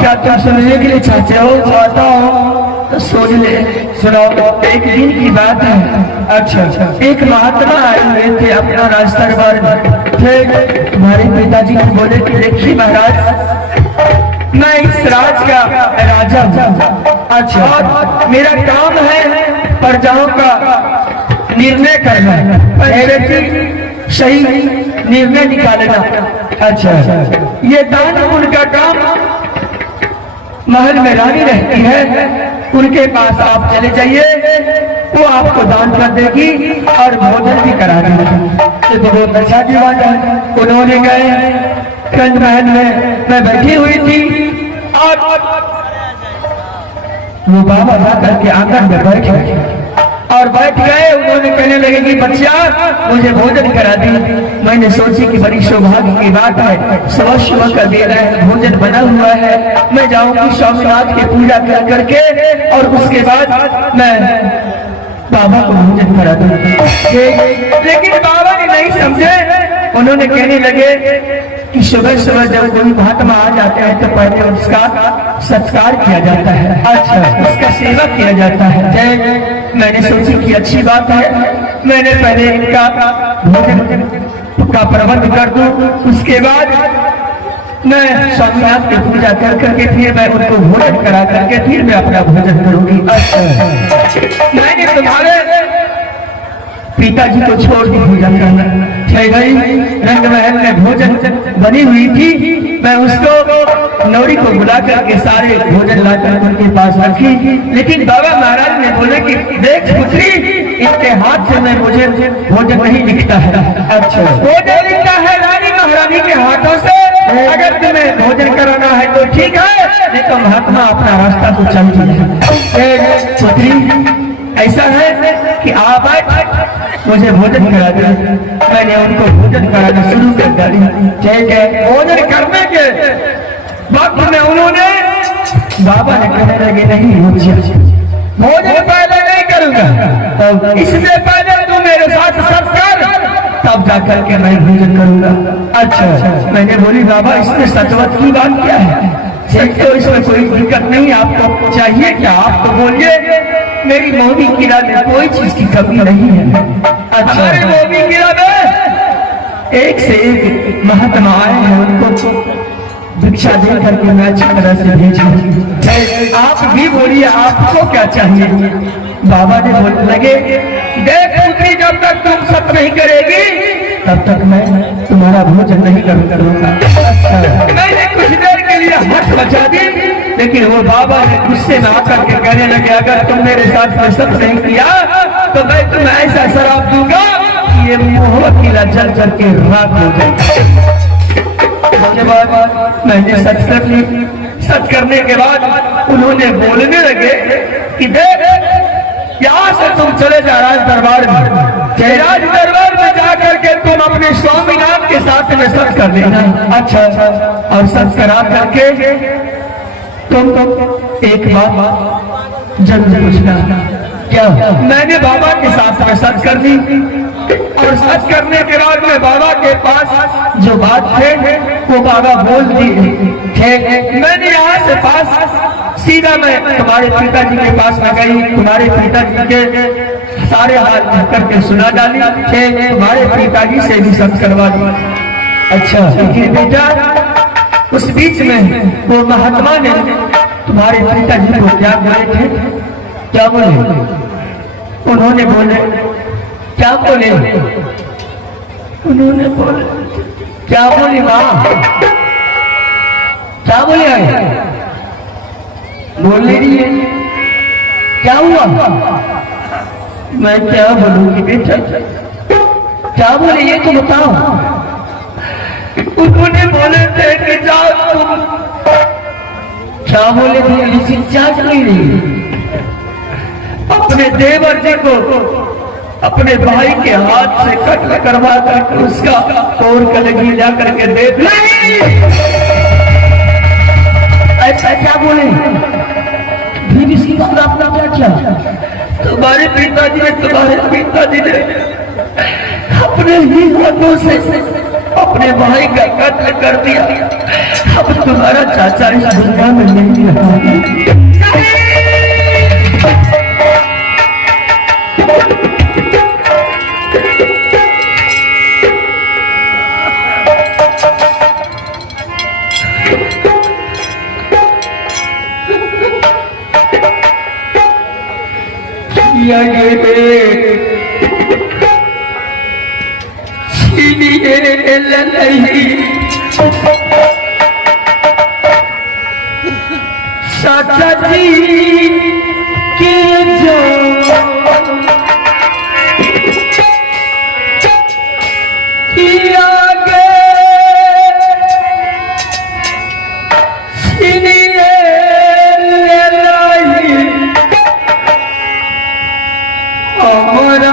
क्या तुम सुनने के लिए चाहते हो? चाहता हूँ तो सुन ले। सुनो, एक दिन की बात है। अच्छा, एक महात्मा आए हुए थे अपना राज दरबार में। फिर हमारे पिताजी को बोले कि देखिए महाराज, मैं इस राज का राजा हूँ। अच्छा, और मेरा काम है प्रजाओं का निर्णय करना, सही निर्णय निकालना। अच्छा, ये दान उनका काम, महल में रानी रहती है, उनके पास आप चले जाइए, वो आपको दान कर देगी और भोजन भी करा देगी। तो बहुत अच्छा की बात है। उन्होंने गए, कंद महल में मैं बैठी हुई थी और वो बाबा जाकर के आंगन में बैठ गए और बैठ गए। उन्होंने कहने लगे कि बच्चा मुझे भोजन करा दी। मैंने सोची कि बड़ी सौभाग्य की बात है, सुबह सुबह का बेला है, भोजन बना हुआ है, मैं जाऊंगी स्वामीनाथ की पूजा कर करके और उसके बाद मैं बाबा को भोजन करा दूंगी। लेकिन बाबा ने नहीं समझे। उन्होंने कहने लगे कि सुबह सुबह जब कोई महात्मा आ जाते हैं तो पहले उसका सत्कार किया जाता है। अच्छा, उसका सेवा किया जाता है। मैंने सोची कि अच्छी बात है, मैंने पहले इनका भोजन का प्रबंध कर दूं, उसके बाद मैं स्वामीनाथ की पूजा कर करके फिर मैं उनको भोजन करा करके फिर मैं अपना भोजन करूंगी। अच्छा, मैंने तुम्हारे पिताजी को छोड़ के भोजन करना है गई। रंग महल में भोजन बनी हुई थी, मैं उसको नौरी को बुला करके सारे भोजन लाकर उनके पास रखी। लेकिन बाबा महाराज ने बोले कि देख पुत्री, इनके हाथ से मैं मुझे भोजन नहीं लिखता है। अच्छा, भोजन लिखता है रानी महारानी के हाथों से। अगर तुम्हें भोजन कराना है तो ठीक है, नहीं तो महात्मा अपना रास्ता तो चल जाए। पुत्री, ऐसा है कि आप मुझे भोजन करा दे। मैंने उनको भोजन कराना शुरू कर दिया। ठीक है, भोजन करने के वक्त में उन्होंने, बाबा ने कहने लगे नहीं भोजन पहले नहीं करूंगा, तो इससे पहले तू मेरे साथ सब कर, तब जाकर के मैं भोजन करूंगा। अच्छा, मैंने बोली बाबा इसमें सचवत की बात क्या है? तो इसमें कोई दिक्कत नहीं, आपको चाहिए क्या आप तो बोलिए। मेरी मोदी किला में कोई चीज की कमी नहीं है। अच्छा, हमारे मोदी किला में एक से एक महात्मा आए हैं, उनको भिक्षा दे करके मैं अच्छी तरह से भेजूंगी। आप भी बोलिए आपको क्या चाहिए? बाबा जी बोलने लगे, देख पुत्री, जब तक तुम सब नहीं करेगी तब तक मैं तुम्हारा भोजन नहीं करूंगा। मैंने कुछ देर के लिए हाथ बचा दी, लेकिन वो बाबा ने गुस्से में आकर के कहने लगे अगर तुम मेरे साथ सब नहीं किया तो मैं तुम्हें ऐसा शराब दूंगा कि ये मोहब्बत किला जल जल के राख हो जाए। उसके बाद मैंने सच कर ली। सच करने के बाद उन्होंने बोलने लगे कि देख, यहाँ से तुम चले जा राज दरबार में, राज दरबार में जाकर के तुम अपने स्वामीनाथ के साथ में सच कर देना। अच्छा, और सच करा करके तुम एक बात जरूर पूछना। क्या? मैंने बाबा के साथ में सच कर दी और सच करने के बाद में बाबा के पास जो बात थे वो बाबा बोल दिए। मैंने यहाँ से पास सीधा मैं तुम्हारे पिताजी के पास में गई, तुम्हारे पिताजी के सारे हाथ करके सुना डाली, तुम्हारे पिताजी से भी सच करवा दी। अच्छा, लेकिन बेटा उस बीच में वो महात्मा ने तुम्हारे पिताजी को क्या बोले थे? क्या बोले? उन्होंने बोले क्या बोले? उन्होंने बोले क्या बोली माँ? क्या बोले आए? बोल नहीं है। क्या हुआ? मैं क्या बोलूंगी बेटा? क्या बोले ये तो बताओ। उन्होंने बोले थे कि जाओ तुम। क्या बोले थे? इसी चार्ज नहीं रही अपने देवर जी को अपने भाई के हाथ से कत्ल करवा करके उसका तोड़ कलगी जा करके दे। ऐसा क्या बोले? फिर इसकी बात आपने क्या किया? तुम्हारे पिताजी ने अपने ही हाथों से अपने भाई का कत्ल कर दिया। अब तुम्हारा चाचा इस दुनिया में नहीं रहा। चाचा जी के जो आगे हमारा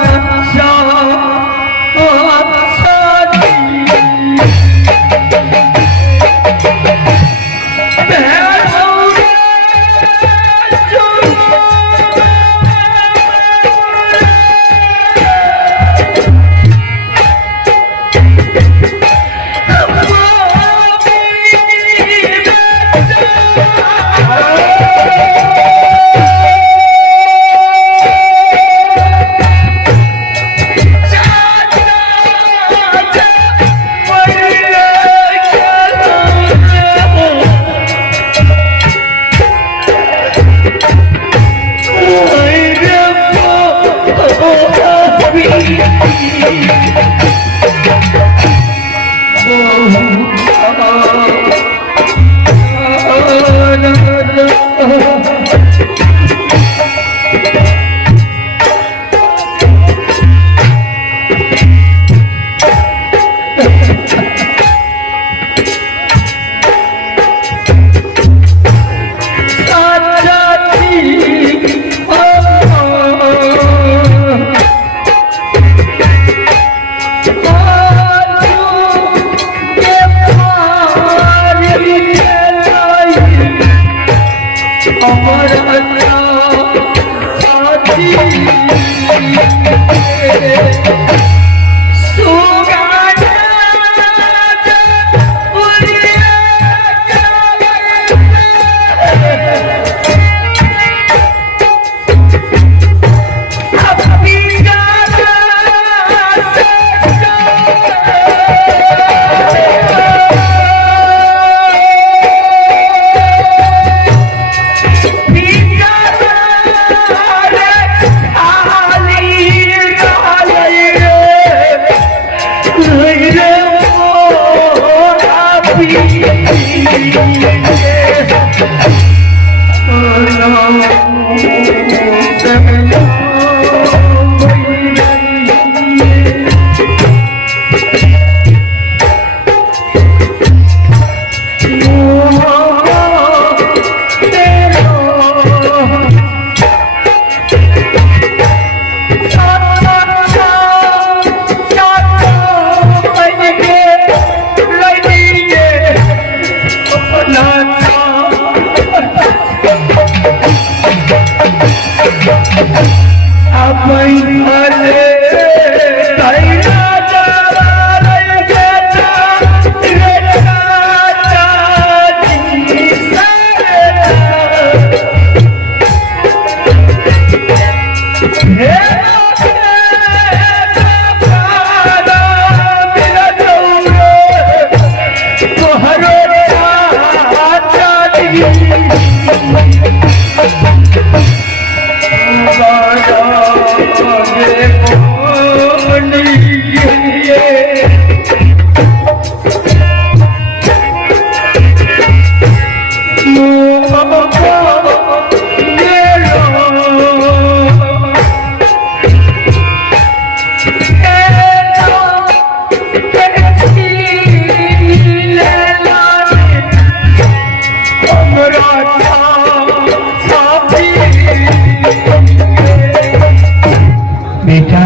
बेटा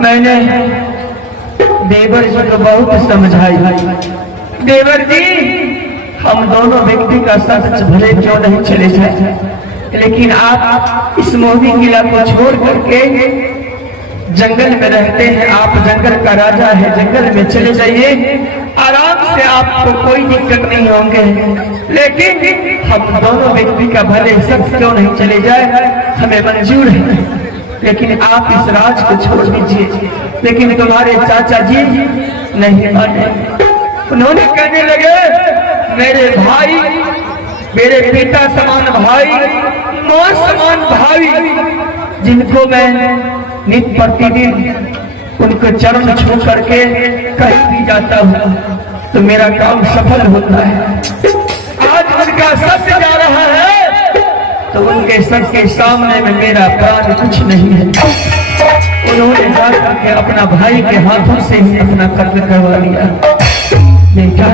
मैंने देवर जी को बहुत समझाई। देवर जी हम दोनों व्यक्ति का सच भले क्यों नहीं चले जाए, लेकिन आप इस मोदी किला को छोड़ करके जंगल में रहते हैं, आप जंगल का राजा है, जंगल में चले जाइए, आराम से आपको कोई दिक्कत नहीं होंगे। लेकिन हम दोनों व्यक्ति का भले सब क्यों नहीं चले जाए, हमें मंजूर है, लेकिन आप इस राज को छोड़ दीजिए। लेकिन तुम्हारे चाचा जी नहीं माने, उन्होंने कहने लगे मेरे भाई, मेरे पिता समान भाई, मां समान भाई, जिनको मैं नित्य प्रतिदिन उनको चरण छू करके कहीं भी जाता हूँ तो मेरा काम सफल होता है। आज उनका सत्य जा रहा है तो उनके सत्य के सामने में मेरा प्राण कुछ नहीं है। उन्होंने जाकर के अपना भाई के हाथों से ही अपना कत्ल करवा लिया। बेटा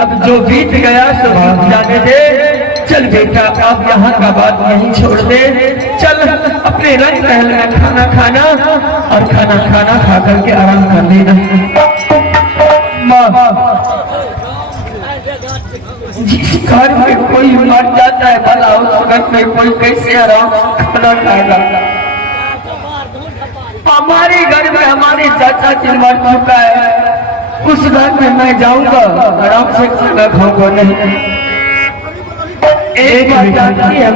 अब जो बीत गया सो बीत जाने दे। चल बेटा अब यहाँ का बात नहीं छोड़ दे, चल अपने रंग महल में खाना खाना और खाना खाना खा करके आराम कर लेना। जिस घर में कोई मर जाता है भला उस घर में कोई कैसे आराम खाना खाएगा। हमारे घर में हमारे चाचा जी मर चुका है, उस घर में मैं जाऊंगा आराम से खाना खाऊंगा नहीं। एक बात जानती है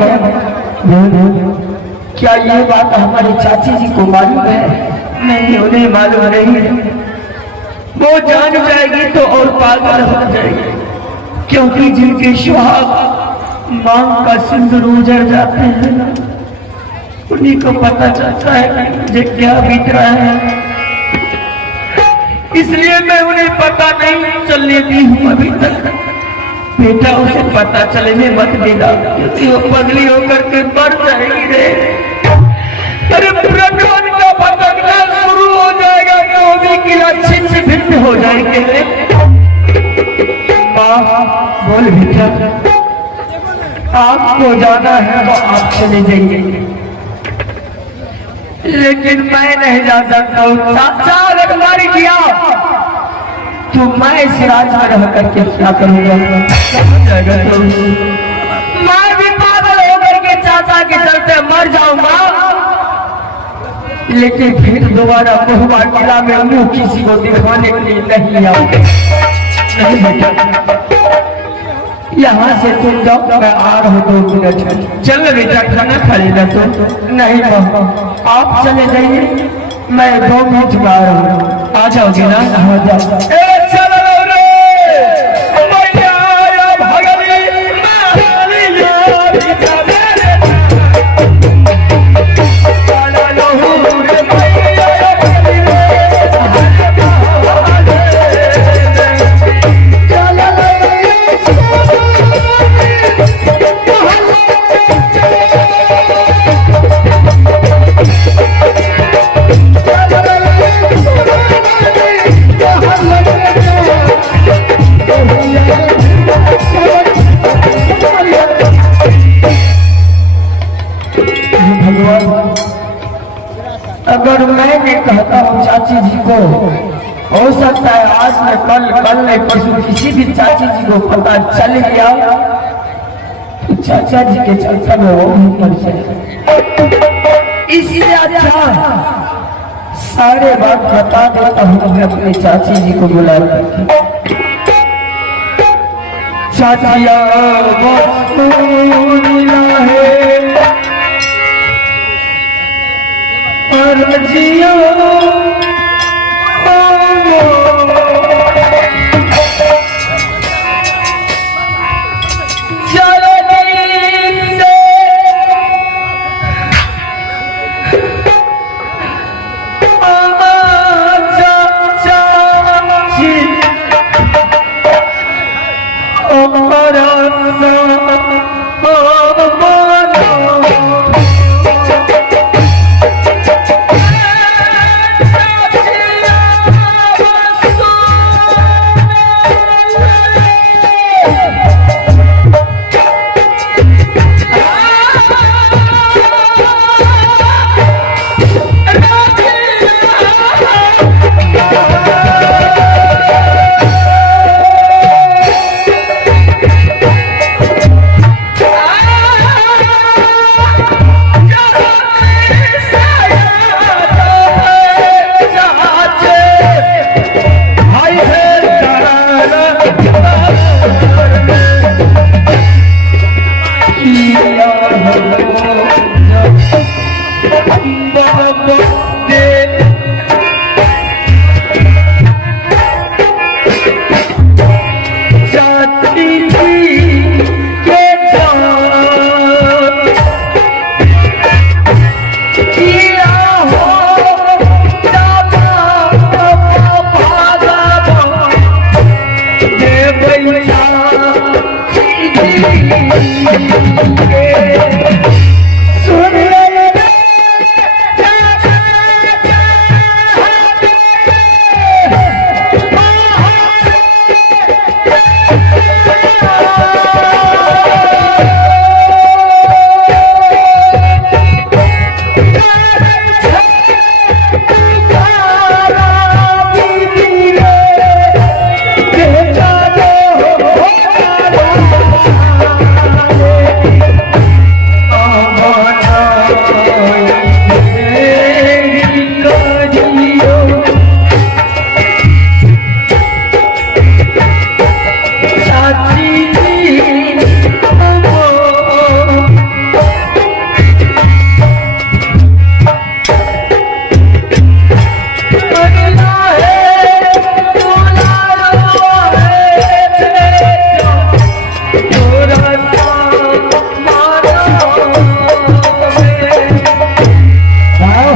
क्या ये बात हमारे चाची जी को मालूम है? नहीं, उन्हें मालूम नहीं है। वो जान जाएगी तो और पागल हो जाएगी, क्योंकि जिनके सुहाग मांग का सिंदूर उजड़ जाते हैं ना, उन्हीं को पता चलता है कि मुझे क्या बीत रहा है। इसलिए मैं उन्हें पता नहीं चलने दी हूँ अभी तक। बेटा उसे पता चलने मत देगा, क्योंकि वो पगली होकर के मर जाएगी रे। अरे प्रकाश का भटकना शुरू हो जाएगा तो भी किला छिन्न भिन्न हो जाएंगे रे। बोल बेटा आपको जाना है तो आप चले जाइए, लेकिन मैं नहीं जा सकता हूँ। चाचा अगर मर गया तो मैं इस राज में रह करके क्या करूंगा? मैं भी पागल होकर के चाचा के चलते मर जाऊंगा, लेकिन फिर दोबारा महुआ किला में मुंह किसी को दिखाने के लिए नहीं आऊंगा। नहीं बेटा यहाँ से तुम जाओ, मैं आ रहा हूँ 2 मिनट। चल बेटा खाना खा लेना तुम। नहीं आप चले जाइए, मैं 2 मिनट में आ रहा हूँ। आ जाओगे ना? आ जाओ। अगर मैं भी कहता हूँ चाची जी को, हो सकता है आज में कल में परसों किसी भी चाची जी को पता चल गया तो चाचा जी के चलते में वो भी मर जाए। इससे अच्छा सारे बात बता देता हूँ मैं अपने चाची जी को बुला करके। चाचिया जियो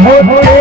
होते